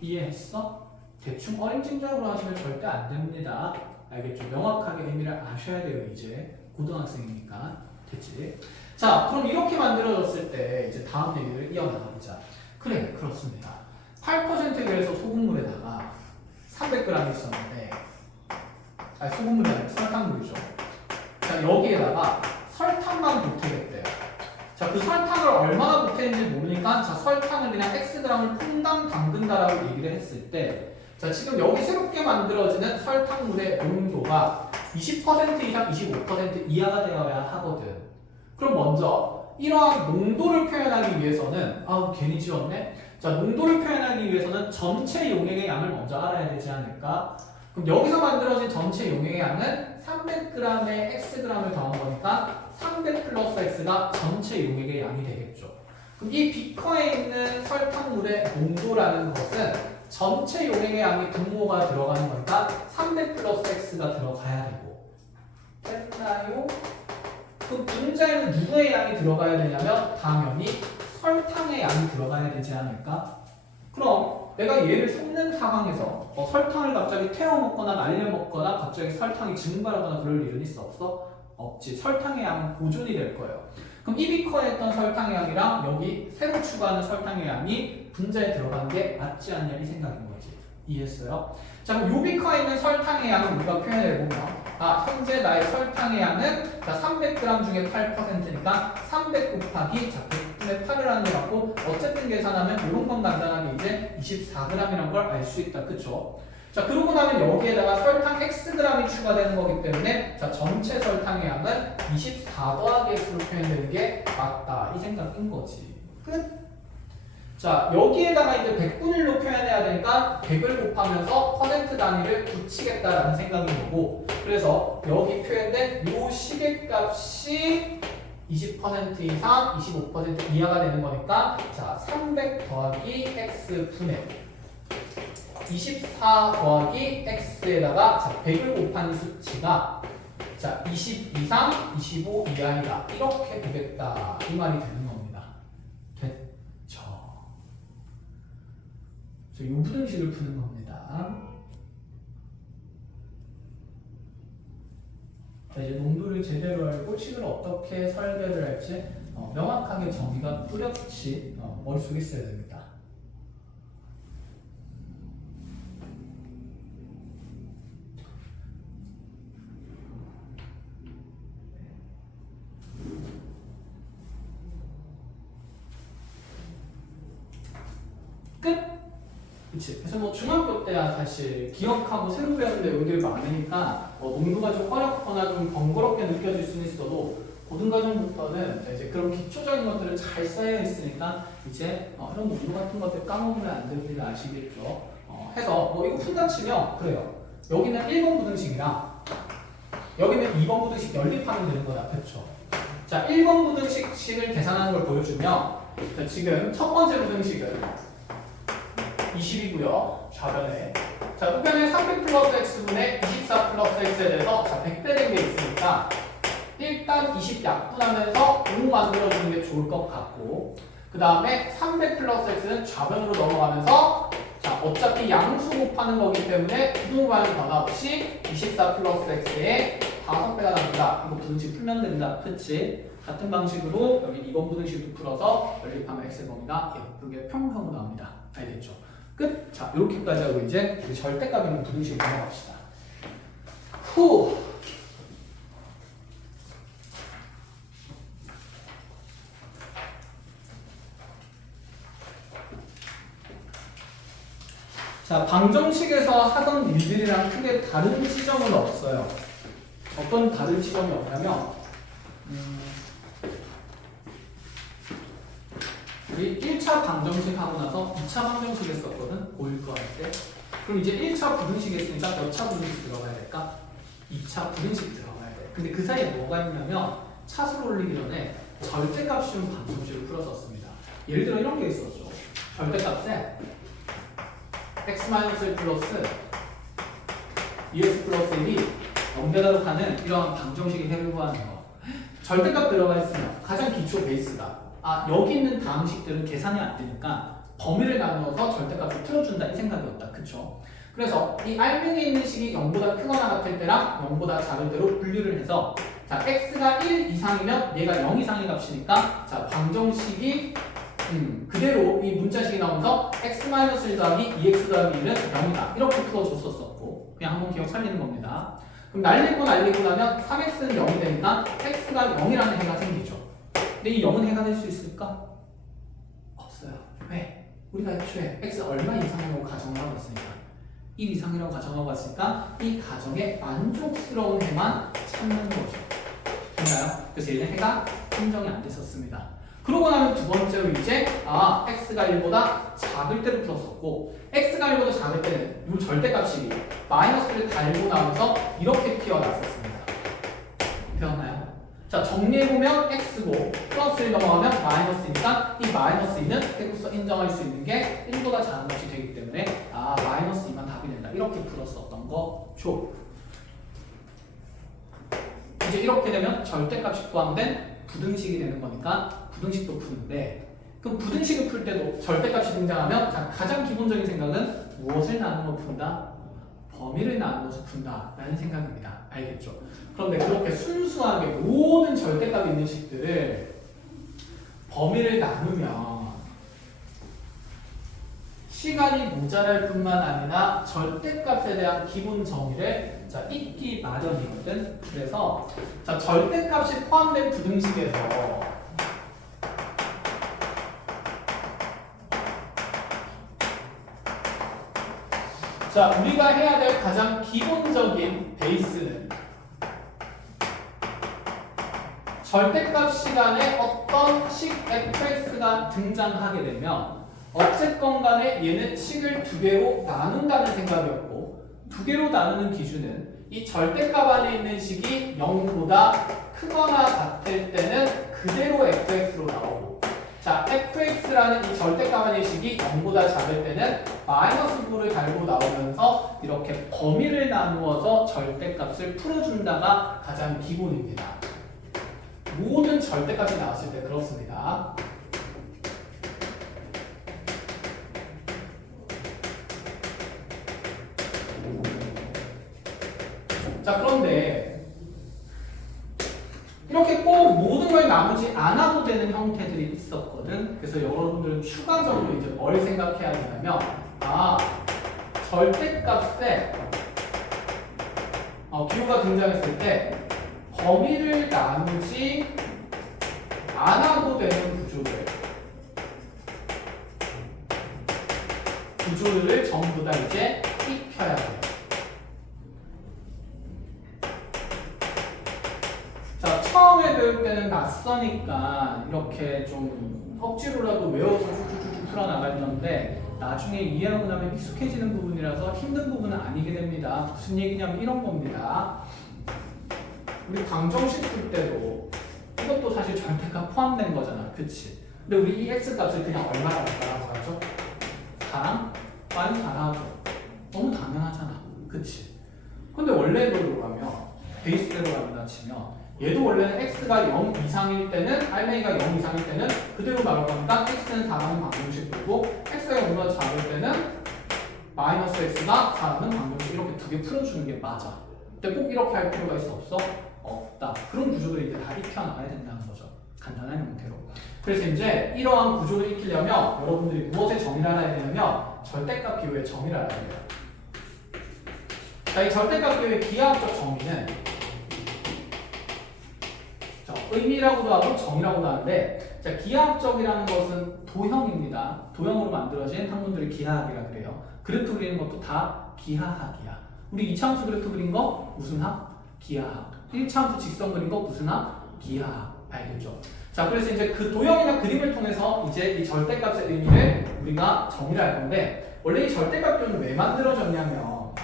이해했어? 대충 어림짐작으로 하시면 절대 안 됩니다. 알겠죠? 명확하게 의미를 아셔야 돼요. 이제 고등학생이니까. 됐지? 자, 그럼 이렇게 만들어졌을 때 이제 다음 얘기를 이어나가보자. 그래, 그렇습니다. 8%에 비해서 소금물에다가 300g 있었는데, 소금물이 아니라 설탕물이죠. 자, 여기에다가 설탕만 보태겠대요. 자, 그 설탕을 얼마나 보태는지 모르니까, 자, 설탕을 그냥 Xg을 퐁당 담근다라고 얘기를 했을 때, 자, 지금 여기 새롭게 만들어지는 설탕물의 농도가 20% 이상 25% 이하가 되어야 하거든. 그럼 먼저 이러한 농도를 표현하기 위해서는, 괜히 지웠네. 자, 농도를 표현하기 위해서는 전체 용액의 양을 먼저 알아야 되지 않을까? 그럼 여기서 만들어진 전체 용액의 양은 300g에 Xg을 더한 거니까 300 플러스 X가 전체 용액의 양이 되겠죠. 그럼 이 비커에 있는 설탕물의 농도라는 것은 전체 용액의 양이 분모가 들어가는 거니까 300 플러스 X가 들어가야 되고, 됐나요? 그 문자에는 누구의 양이 들어가야 되냐면 당연히 설탕의 양이 들어가야 되지 않을까? 그럼 내가 얘를 섞는 상황에서 설탕을 갑자기 태워 먹거나 날려 먹거나 갑자기 설탕이 증발하거나 그럴 일은 있어 없어? 없지. 설탕의 양은 보존이 될 거예요. 그럼 이 비커에 있던 설탕의 양이랑 여기 새로 추가하는 설탕의 양이 분자에 들어가는 게 맞지 않냐 이 생각인 거지. 이해했어요? 자, 그럼 요 비커에 있는 설탕의 양을 우리가 표현해보면 현재 나의 설탕의 양은 300g 중에 8%니까 300 곱하기 100 20분의 8을 하는 게 맞고 어쨌든 계산하면 이런 건 간단하게 이제 24g이란 걸 알 수 있다. 그쵸? 자, 그러고 나면 여기에다가 설탕 xg이 추가되는 거기 때문에 자, 전체 설탕의 양은 24 더하기 x로 표현되는 게 맞다. 이 생각인 거지. 끝. 자, 여기에다가 이제 100분의 1로 표현해야 되니까 100을 곱하면서 퍼센트 단위를 붙이겠다라는 생각인 거고, 그래서 여기 표현된 요 시계값이 20% 이상, 25% 이하가 되는 거니까 자, 300 더하기 x분의 24 더하기 x에다가 자, 100을 곱한 수치가 자, 20 이상, 25 이하이다. 이렇게 보겠다. 이 말이 되는 겁니다. 됐죠? 이 부등식을 푸는 겁니다. 자, 이제 농도를 제대로 알고 식을 어떻게 설계를 할지 명확하게 정의가 뚜렷이 머릿속에 있어야 됩니다. 끝! 그치. 그래서 뭐 중학교 때야 사실 기억하고 새로 배우는 내용들이 많으니까 농도가 좀 어렵거나 좀 번거롭게 느껴질 수는 있어도 고등과정부터는 이제 그런 기초적인 것들을 잘 쌓여 있으니까 이제 이런 농도 같은 것들 까먹으면 안 됩니다. 아시겠죠? 해서 뭐 이거 푼다 치면 그래요. 여기는 1번 부등식이랑 여기는 2번 부등식 연립하면 되는 거다. 그렇죠? 자, 1번 부등식을 계산하는 걸 보여주면 자, 지금 첫 번째 부등식은 20이고요. 좌변에. 자, 우변에 300 플러스 x분의 24 플러스 x에 대해서 자, 100배 된 게 있으니까 일단 20 약분하면서 5 만들어주는 게 좋을 것 같고, 그 다음에 300 플러스 x는 좌변으로 넘어가면서 자, 어차피 양수 곱하는 거기 때문에 부등호방이 변화 없이 24 플러스 x에 5배가 납니다. 이거 부등식 풀면 된다. 그치? 같은 방식으로 여기 2번 부등식도 풀어서 연립하면 x의 범위가 예쁘게 평형으로 나옵니다. 알겠죠? 끝! 자, 이렇게까지 하고 이제 우리 절대값 있는 부등식으로 넘어갑시다. 후! 자, 방정식에서 하던 일들이랑 크게 다른 지점은 없어요. 어떤 다른 지점이 없냐면 우리 1차 방정식 하고 나서 2차 방정식 했었거든? 고일 거 할 때. 그럼 이제 1차 부등식 했으니까 몇 차 부등식 들어가야 될까? 2차 부등식 들어가야 돼. 근데 그 사이에 뭐가 있냐면 차수를 올리기 전에 절대값 쉬운 방정식을 풀었었습니다. 예를 들어 이런 게 있었죠. 절대값에 x-1 플러스 2x 플러스 1이 0대로 가는 이러한 방정식의 해를 구하는 거. 절대값 들어가 있으면 가장 기초 베이스가 여기 있는 다항식들은 계산이 안 되니까 범위를 나누어서 절대값을 풀어준다 이 생각이었다. 그쵸? 그래서 이 R명에 있는 식이 0보다 크거나 같을 때랑 0보다 작을 때로 분류를 해서 자, x가 1 이상이면 얘가 0 이상의 값이니까 자, 방정식이 그대로 이 문자식이 나오면서 x-1 더하기 2x 더하기 1은 0이다. 이렇게 풀어줬었고 그냥 한번 기억 살리는 겁니다. 그럼 날리고 나면 3x는 0이 되니까 x가 0이라는 해가 생기죠. 근데 이 0은 해가 될 수 있을까? 없어요. 왜? 우리가 애초에 x 얼마 이상이라고 가정을 하고 있으니까 1 이상이라고 가정하고 왔으니까 이 가정에 만족스러운 해만 찾는 거죠. 됐나요? 그래서 얘는 해가 인정이 안 됐었습니다. 그러고 나면 두 번째로 이제 x가 1보다 작을 때를 풀었었고 x가 1보다 작을 때는 이 절대값이 마이너스를 달고 나면서 이렇게 튀어나왔었습니다. 되었나요? 자, 정리해보면 x고 플러스를 넘어가면 마이너스니까 이 마이너스 2는 해로서 인정할 수 있는 게 1보다 작은 값이 되기 때문에 마이너스 2만 답이 된다. 이렇게 풀었었던 거죠. 이제 이렇게 되면 절대값이 포함된 부등식이 되는 거니까 부등식도 푸는데 그럼 부등식을 풀 때도 절대값이 등장하면 가장 기본적인 생각은 무엇을 나누어 푼다? 범위를 나누어서 푼다 라는 생각입니다. 알겠죠? 그런데 그렇게 순수하게 모든 절대값이 있는 식들을 범위를 나누면 시간이 모자랄 뿐만 아니라 절대값에 대한 기본 정의를 잊기 마련이거든. 그래서 절대값이 포함된 부등식에서 자, 우리가 해야 될 가장 기본적인 베이스는 절대값 시간에 어떤 식 fx가 등장하게 되면 어쨌건 간에 얘는 식을 두 개로 나눈다는 생각이었고, 두 개로 나누는 기준은 이 절대값 안에 있는 식이 0보다 크거나 같을 때는 그대로 fx로 나오고, 자, fx라는 이 절대값 안의 식이 0보다 작을 때는 마이너스 9를 달고 나오면서 이렇게 범위를 나누어서 절대값을 풀어준다가 가장 기본입니다. 모든 절대값이 나왔을 때 그렇습니다. 자, 그런데 이렇게 꼭 모든 걸 나누지 않아도 되는 형태들이 있었거든. 그래서 여러분들은 추가적으로 이제 뭘 생각해야 되냐면, 절대값에 기호가 등장했을 때 범위를 나누지 않아도 되는 구조를 전부 다 이제 익혀야 돼요. 자, 처음에 배울 때는 낯서니까 이렇게 좀 억지로라도 외워서 쭉쭉쭉 풀어나갈 건데, 나중에 이해하고 나면 익숙해지는 부분이라서 힘든 부분은 아니게 됩니다. 무슨 얘기냐면 이런 겁니다. 우리 방정식 풀 때도 이것도 사실 절대값 포함된 거잖아, 그치? 근데 우리 이 x값을 그냥 얼마라고 하죠? 4랑 y 4라 하죠. 너무 당연하잖아, 그치? 근데 원래대로 가면, 베이스대로 간다 치면 얘도 원래는 x가 0 이상일 때는, 알맹이가 0 이상일 때는 그대로 나올 거니까 x는 4라는 방정식 풀고, x가 0보다 작을 때는 마이너스 x가 4라는 방정식, 이렇게 두 개 풀어주는 게 맞아. 근데 꼭 이렇게 할 필요가 있어, 없어? 없다. 그런 구조들이 이제 다 익혀나가야 된다는 거죠. 간단한 형태로. 그래서 이제 이러한 구조를 익히려면 여러분들이 무엇에 정의를 알아야 되냐면 절대값 기호의 정의를 알아야 돼요. 자, 이 절대값 기호의 기하학적 정의는, 자, 의미라고도 하고 정의라고도 하는데, 자, 기하학적이라는 것은 도형입니다. 도형으로 만들어진 학문들이 기하학이라 그래요. 그래프 그리는 것도 다 기하학이야. 우리 이차함수 그래프 그린 거 무슨 학? 기하학. 1차함수 직선 그린 거 무슨 학? 기하학. 알겠죠? 자, 그래서 이제 그 도형이나 그림을 통해서 이제 이 절대값의 의미를 우리가 정의를 할 건데, 원래 이 절대값은 왜 만들어졌냐면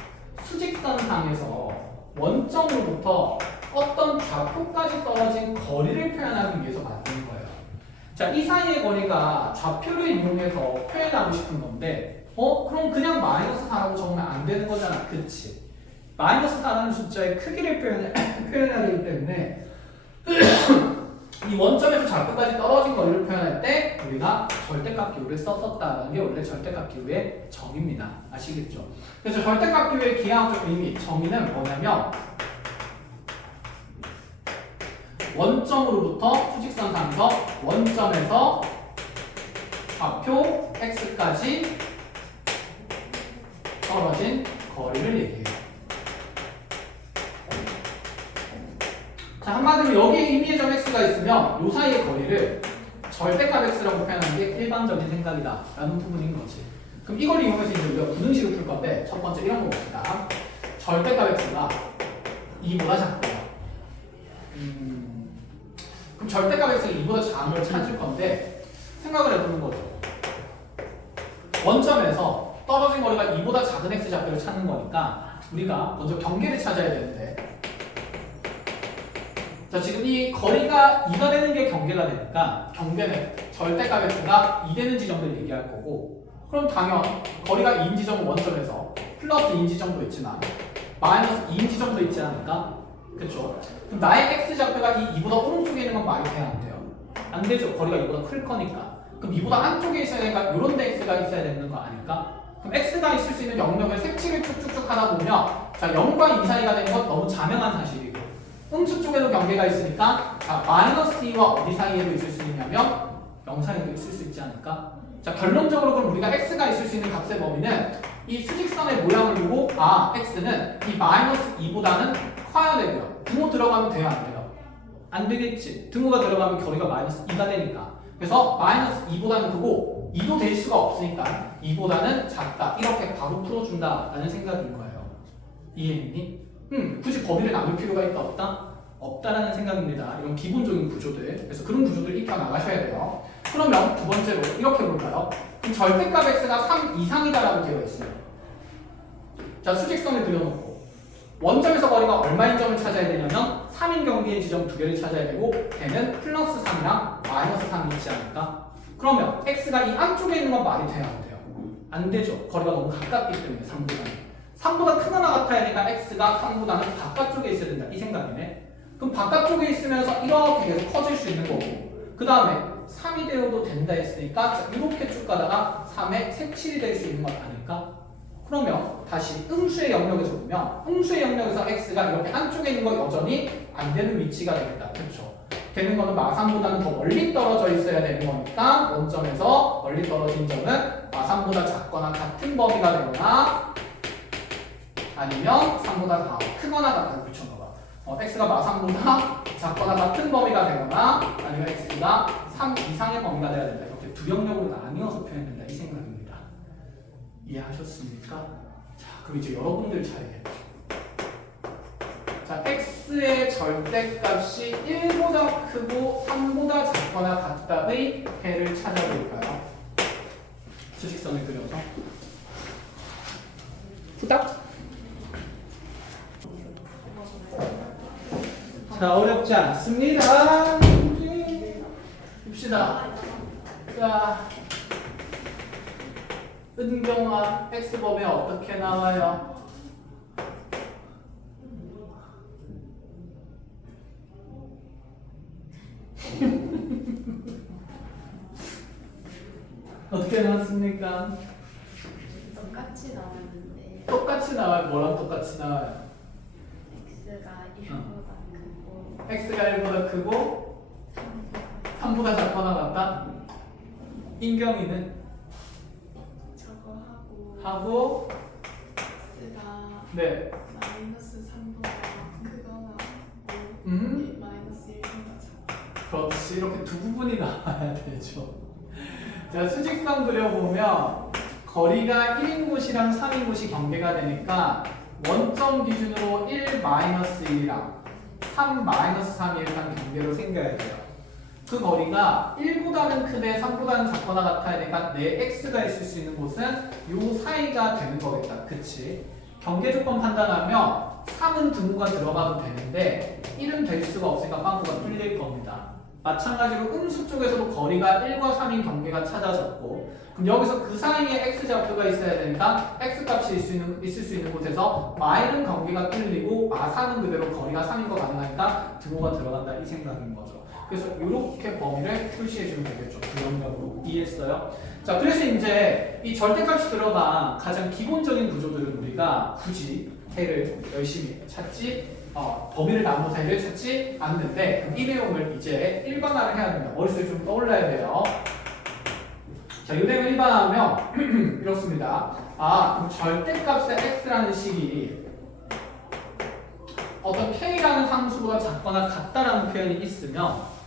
수직선상에서 원점으로부터 어떤 좌표까지 떨어진 거리를 표현하기 위해서 만든 거예요. 자, 이 사이의 거리가 좌표를 이용해서 표현하고 싶은 건데, 그럼 그냥 마이너스 4라고 적으면 안 되는 거잖아, 그치? 마이너스 4라는 숫자의 크기를 표현해야 되기 때문에 이 원점에서 좌표까지 떨어진 거리를 표현할 때 우리가 절대값 기호를 썼었다는 게 원래 절대값 기호의 정의입니다. 아시겠죠? 그래서 절대값 기호의 기하학적 의미, 정의는 뭐냐면, 원점으로부터 수직선상에서 원점에서 좌표 x까지 떨어진 거리를 얘기해요. 자, 한마디로 여기에 의미의 점 x가 있으면 요 사이의 거리를 절대값 x라고 표현하는 게 일반적인 생각이다 라는 부분인 거지. 그럼 이걸 이용해서 이제 우리가 부등식을 풀 건데, 첫 번째 이런 거 봅시다. 절대값 x가 2보다 작대요. 그럼 절대값 x가 2보다 작은 걸 찾을 건데, 생각을 해보는 거죠. 원점에서 떨어진 거리가 2보다 작은 x 좌표를 찾는 거니까 우리가 먼저 경계를 찾아야 되는데, 자, 지금 이 거리가 2가 되는 게 경계가 되니까 경계는 절대값 x가 2 되는 지점들 얘기할 거고, 그럼 당연 거리가 2인 지점은 원점에서 플러스 2인 지점도 있지만 마이너스 2인 지점도 있지 않을까? 그쵸? 그럼 나의 x 좌표가 이 2보다 오른쪽에 있는 건 말이 돼야 안 돼요? 안 되죠. 거리가 2보다 클 거니까. 그럼 2보다 안쪽에 있어야 되니까 요런 데 x가 있어야 되는 거 아닐까? 그럼 x가 있을 수 있는 영역을 색칠을 쭉쭉쭉 하다 보면, 자, 0과 2 사이가 되는 건 너무 자명한 사실이고, 음수 쪽에도 경계가 있으니까, 자, 마이너스 2와 어디 사이에도 있을 수 있냐면 0 사이에도 있을 수 있지 않을까? 자, 결론적으로 그럼 우리가 x가 있을 수 있는 값의 범위는 이 수직선의 모양을 보고, x는 이 마이너스 2보다는 커야 되고요. 등호 들어가면 돼요, 안 돼요? 안 되겠지. 등호가 들어가면 거리가 마이너스 2가 되니까. 그래서 마이너스 2보다는 크고 2도 될 수가 없으니까 2보다는 작다. 이렇게 바로 풀어준다라는 생각인 거예요. 이해했니? 굳이 범위를 나눌 필요가 있다 없다? 없다라는 생각입니다. 이런 기본적인 구조들. 그래서 그런 구조들 익혀 나가셔야 돼요. 그러면 두 번째로 이렇게 볼까요? 그럼 절대값 x가 3 이상이다라고 되어 있어요. 자, 수직선을 그려놓고 원점에서 거리가 얼마인 점을 찾아야 되냐면 3인 경계의 지점 두 개를 찾아야 되고 걔는 플러스 3이랑 마이너스 3이 있지 않을까? 그러면 x가 이 안쪽에 있는 건 말이 돼요? 안 돼요? 안 되죠. 거리가 너무 가깝기 때문에 3보다 큰 하나 같아야 되니까 x가 3보다는 바깥쪽에 있어야 된다. 이 생각이네. 그럼 바깥쪽에 있으면서 이렇게 계속 커질 수 있는 거고 그 다음에 3이 되어도 된다 했으니까 이렇게 쭉 가다가 3의 색칠이 될 수 있는 것 아닐까? 그러면 다시 음수의 영역에서 보면 음수의 영역에서 x가 이렇게 안쪽에 있는 거 여전히 안 되는 위치가 되겠다. 그렇죠? 되는 거는 마삼보다는 더 멀리 떨어져 있어야 되는 거니까 원점에서 멀리 떨어진 점은 마삼보다 작거나 같은 범위가 되거나 아니면 3보다 더 크거나 같은 붙여넣어봐. x가 마삼보다 작거나 같은 범위가 되거나 아니면 x가 3 이상의 범위가 돼야 된다. 이렇게 두 영역으로 나뉘어서 표현된다. 이 생각입니다. 이해하셨습니까? 자, 그럼 이제 여러분들 차례겠죠. 자, x의 절대값이 1보다 크고 3보다 작거나 같다의 해를 찾아볼까요? 수직선을 그려서 후딱. 자, 어렵지 않습니다. 봅시다. 자, 은경아, x법에 어떻게 나와요? 어떻게 나왔습니까? 똑같이 나왔는데 똑같이 나와요. 뭐랑 똑같이 나와요? x가 1보다 크고 x가 1보다 크고 3보다 작거나 같다? 인경이는? 저거 하고 x가 네. 마이너스 3보다 크거나 마이너스 1보다 작다. 그렇지. 이렇게 두 부분이 나와야 되죠. 자, 수직선 그려보면 거리가 1인 곳이랑 3인 곳이 경계가 되니까 원점 기준으로 1-1이랑 3-3이 일단 경계로 생겨야 돼요. 그 거리가 1보다는 크되 3보다는 작거나 같아야 되니까 내 x가 있을 수 있는 곳은 요 사이가 되는 거겠다. 그치? 경계 조건 판단하면 3은 등호가 들어가도 되는데 1은 될 수가 없으니까 빵꾸가 뚫릴 겁니다. 마찬가지로 음수 쪽에서도 거리가 1과 3인 경계가 찾아졌고 그럼 여기서 그 사이에 x좌표가 있어야 되니까 x값이 있을 수 있는 곳에서 마이는 경계가 뚫리고 마사는 그대로 거리가 3인 거 가능하니까 등호가 들어간다 이 생각인 거죠. 그래서 이렇게 범위를 표시해 주면 되겠죠. 그 영역으로 이해했어요? 자, 그래서 이제 이 절대값이 들어간 가장 기본적인 구조들은 우리가 굳이 해를 열심히 찾지 범위를 나눠서 해를 찾지 않는데 이 내용을 이제 일반화를 해야 됩니다. 머릿속에 좀 떠올라야 돼요. 자, 이 내용을 일반화하면 이렇습니다. 그럼 절대값의 x라는 식이 어떤 k라는 상수보다 작거나 같다라는 표현이 있으면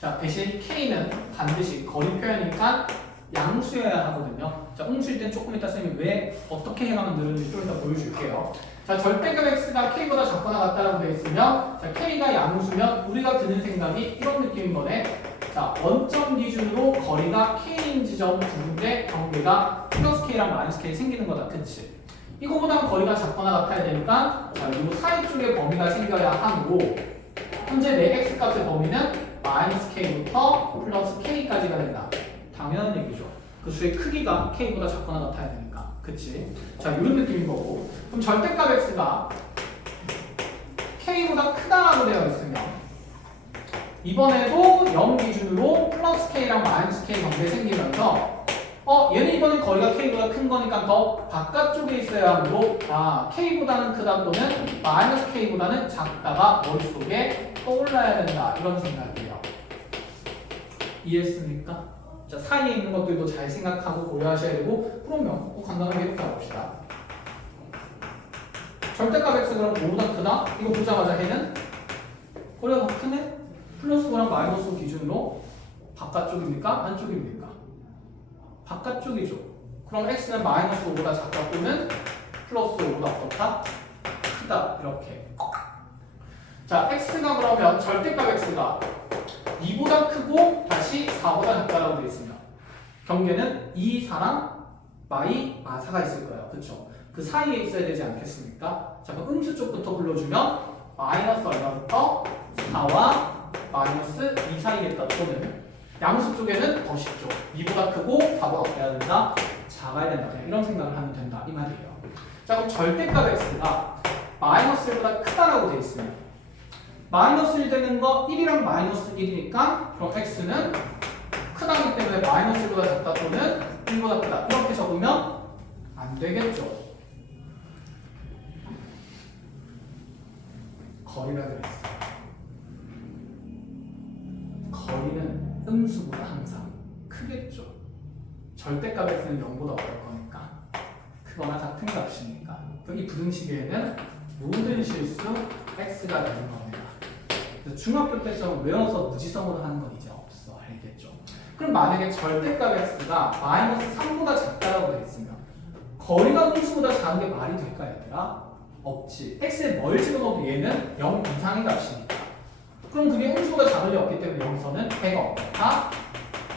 자, 대신 k는 반드시 거리 표현이니까 양수여야 하거든요. 자, 음수일 땐 조금 이따 쌤이 왜 어떻게 해가면 늘었는지 좀 이따 보여줄게요. 자, 절대값 x가 k보다 작거나 같다라고 되어 있으면 자, k가 양수면 우리가 드는 생각이 이런 느낌인 거네. 자, 원점 기준으로 거리가 k인 지점 두 군데 경계가 플러스 k랑 마이너스 k 생기는 거다. 그치? 이거보다는 거리가 작거나 같아야 되니까 자, 이 사이 쪽에 범위가 생겨야 하고 현재 내 x값의 범위는 마이너스 k부터 플러스 k까지가 된다. 당연한 얘기죠. 그 수의 크기가 k보다 작거나 같아야 되니까. 그치? 자, 이런 느낌인 거고. 그럼 절대값 x가 k보다 크다라고 되어 있으면 이번에도 0 기준으로 플러스 k랑 마이너스 k 관계 생기면서 얘는 이번엔 거리가 k보다 큰 거니까 더 바깥쪽에 있어야 하므로 k보다는 크다 또는 마이너스 k보다는 작다가 머릿속에 떠올라야 된다. 이런 생각이에요. 이해했습니까? 자, 사이에 있는 것들도 잘 생각하고 고려하셔야 되고 그러면 간단하게 이렇게 해봅시다. 절대값 x 그럼 5보다 크다? 이거 보자마자 해는 거리가 더 크네? 플러스 5랑 마이너스 5 기준으로 바깥쪽입니까? 안쪽입니까? 바깥쪽이죠. 그럼 x는 마이너스 5보다 작다 또는 플러스 5보다 어떻다? 크다. 이렇게. 자, x가 그러면 절대값 x가 2보다 크고 다시 4보다 작다라고 되어 있습니다. 경계는 2, 4랑 마이, 4가 있을 거예요. 그쵸? 그 사이에 있어야 되지 않겠습니까? 자, 그럼 음수 쪽부터 불러주면 마이너스 얼마부터? 4와 마이너스 2 사이겠다. 또는 양수 쪽에는 더 쉽죠. 2보다 크고 4보다 어때야 된다? 작아야 된다. 이런 생각을 하면 된다. 이 말이에요. 자, 그럼 절대값 x가 마이너스 1보다 크다라고 되어 있습니다. 마이너스 1 되는 거 1이랑 마이너스 1이니까 그럼 x는 크다기 때문에 마이너스 1보다 작다 또는 1보다 크다. 이렇게 적으면 안 되겠죠. 거리가 들어있어. 거리는 음수보다 항상 크겠죠. 절대값 x는 0보다 어떨 거니까. 크거나 같은 값이니까. 이 부등식에는 모든 실수 x가 되는 겁니다. 중학교 때처럼 외워서 무지성으로 하는 건 이제 없어. 알겠죠? 그럼 만약에 절대값 x가 마이너스 3보다 작다라고 되어 있으면 거리가 음수보다 작은 게 말이 될까 얘들아? 없지. x에 뭘 집어넣어도 얘는 0 이상의 값이니까. 그럼 그게 음수보다 작을 리 없기 때문에 여기서는 배가 없다?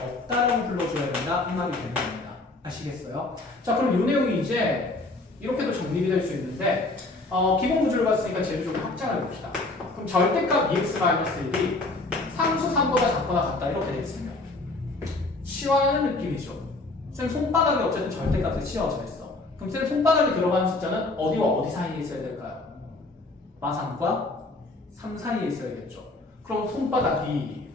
없다라고 불러줘야 된다. 이 말이 되는 겁니다. 아시겠어요? 자, 그럼 이 내용이 이제 이렇게도 정립이 될 수 있는데 기본 구조를 봤으니까 쟤를 좀 확장을 해봅시다. 그럼 절대값 2x-1이 상수 3보다 작거나 같다 이렇게 되어 있으면 치환하는 느낌이죠. 쌤 손바닥이 어쨌든 절대값에 치워져 있어. 그럼 쌤 손바닥에 들어가는 숫자는 어디와 어디 사이에 있어야 될까요? 마3과 3 사이에 있어야겠죠. 그럼 손바닥이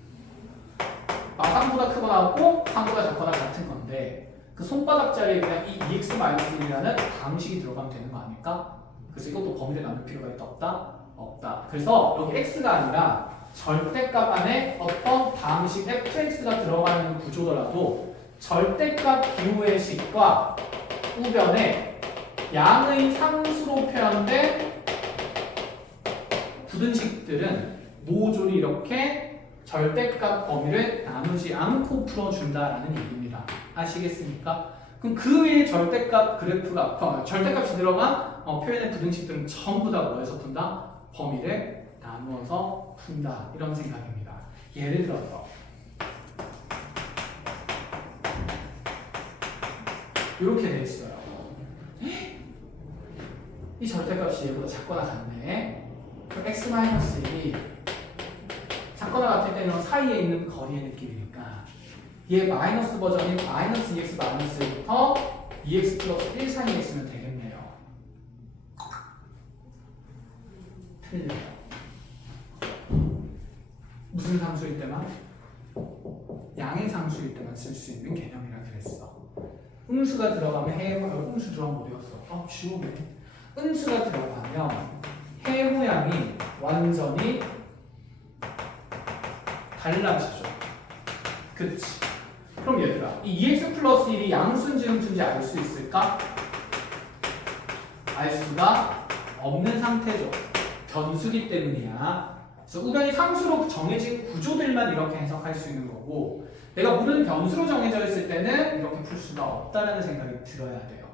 마3보다 크거나 같고 3보다 작거나 같은 건데 그 손바닥 자리에 그냥 이 2x-1이라는 다음식이 들어가면 되는 거 아닐까? 그래서 이것도 범위를 나눌 필요가 있다 없다? 없다. 그래서 여기 x가 아니라 절대값 안에 어떤 다음식 fx가 들어가는 구조더라도 절대값 기호의 식과 우변에 양의 상수로 표현된 부등식들은 모조리 이렇게 절대값 범위를 나누지 않고 풀어준다라는 얘기입니다. 아시겠습니까? 그럼 그 외에 절대값 그래프가 절대값이 들어간 표현의 부등식들은 전부 다 뭐에서 푼다? 범위를 나누어서 푼다. 이런 생각입니다. 예를 들어서 이렇게 돼 있어요. 이 절대값이 얘보다 작거나 같네. 그럼 x-1이 작거나 같을 때는 사이에 있는 거리의 느낌이니까 얘 마이너스 버전인 마이너스 2x 마이너스 1부터 2x 플러스 1 사이에 있으면 되겠네요. 틀려요. 무슨 상수일 때만? 양의 상수일 때만 쓸 수 있는 개념이라 그랬어. 음수가 들어가면 음수 들어가면 어디였어? 지우네. 음수가 들어가면 해 모양이 완전히 달라지죠. 그치? 그럼 얘들아, 이 2x 플러스 1이 양수인지 음수인지 알 수 있을까? 알 수가 없는 상태죠. 변수기 때문이야. 그래서 우변이 상수로 정해진 구조들만 이렇게 해석할 수 있는 거고 내가 물은 변수로 정해져 있을 때는 이렇게 풀 수가 없다는 생각이 들어야 돼요.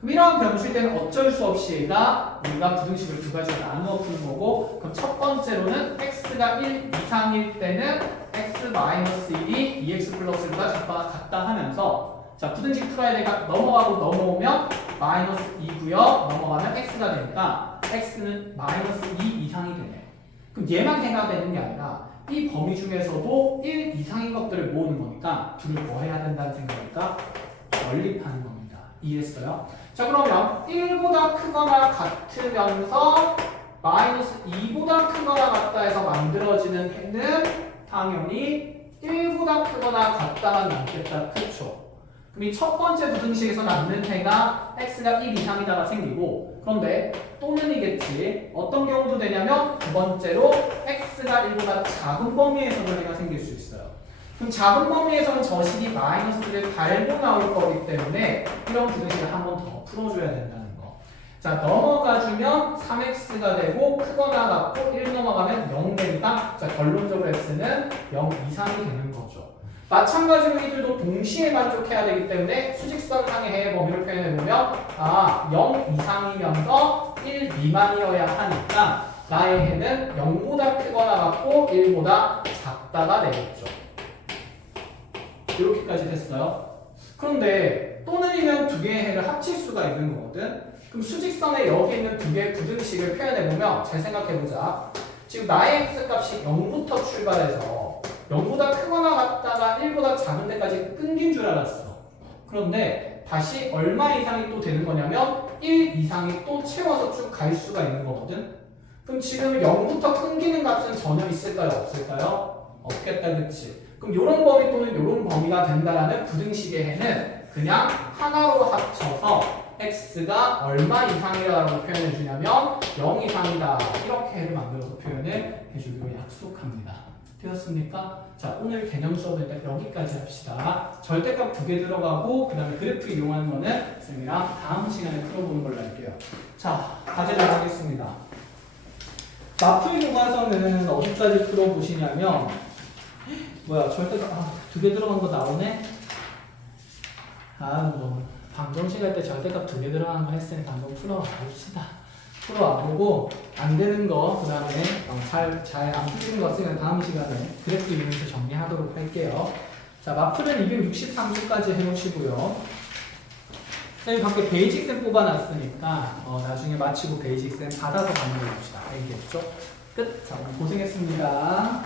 그럼 이런 변수일 때는 어쩔 수 없이 얘가 우리가 부등식을 두 가지로 나누어 푸는 거고 그럼 첫 번째로는 x가 1 이상일 때는 x-1이 2x 플러스 1보다 작거나 같다 하면서 자 부등식 풀어야 되니까 넘어가고 넘어오면 마이너스 2고요. 넘어가면 x가 되니까 x는 마이너스 2 이상이 되네. 그럼 얘만 해가 되는 게 아니라 이 범위 중에서도 1 이상인 것들을 모으는 거니까 둘을 뭐 해야 된다는 생각일까? 연립하는 겁니다. 이해했어요? 자 그러면 1보다 크거나 같으면서 마이너스 2보다 크거나 같다 해서 만들어지는 해는 당연히 1보다 크거나 같다만 남겠다. 그쵸? 그럼 이 첫 번째 부등식에서 남는 해가 x가 1 이상이다가 생기고 그런데 또는이겠지. 어떤 경우도 되냐면 두 번째로 x가 1보다 작은 범위에서도 해가 생길 수 있어요. 그럼 작은 범위에서는 저식이 마이너스를 달고 나올 거기 때문에 이런 부등식을 한 번 더 풀어줘야 된다는 거. 자 넘어가주면 3x가 되고 크거나 같고 1 넘어가면 0 되니까 자 결론적으로 x는 0 이상이 되는 거죠. 마찬가지로 이들도 동시에 만족해야 되기 때문에 수직선상의 해의 범위를 표현해보면 0 이상이면서 1 미만이어야 하니까 나의 해는 0보다 크거나 같고 1보다 작다가 되겠죠. 이렇게까지 됐어요. 그런데 또는이면 두 개의 해를 합칠 수가 있는 거거든. 그럼 수직선에 여기 있는 두 개의 부등식을 표현해보면 잘 생각해보자. 지금 나의 x값이 0부터 출발해서 0보다 크거나 같다가 1보다 작은 데까지 끊긴 줄 알았어. 그런데 다시 얼마 이상이 또 되는 거냐면 1 이상이 또 채워서 쭉 갈 수가 있는 거거든. 그럼 지금 0부터 끊기는 값은 전혀 있을까요? 없을까요? 없겠다, 그치? 그럼 이런 범위 또는 이런 범위가 된다라는 부등식의 해는 그냥 하나로 합쳐서 x가 얼마 이상이라고 표현해 주냐면 0 이상이다. 이렇게 해를 만들어서 표현을 해주기로 약속합니다. 되었습니까? 자, 오늘 개념 수업은 일단 여기까지 합시다. 절대값 2개 들어가고 그 다음에 그래프 이용하는 거는 쌤이랑 다음 시간에 풀어보는 걸로 할게요. 자, 과제를 하겠습니다. 마플 교과서는 어디까지 풀어보시냐면 절대값 2개 들어간 거 나오네? 방정식 할 때 절대값 2개 들어간 거 했으니까 한번 풀어봅시다. 풀어보고 안 되는 거 그 다음에 잘 안 풀리는 거 쓰면 다음 시간에 그래프 이용해서 정리하도록 할게요. 자, 마플은 263주까지 해놓으시고요. 선생님 밖에 베이직쌤 뽑아놨으니까 나중에 마치고 베이직쌤 받아서 가는 거 봅시다. 알겠죠? 끝. 자, 오늘 고생했습니다.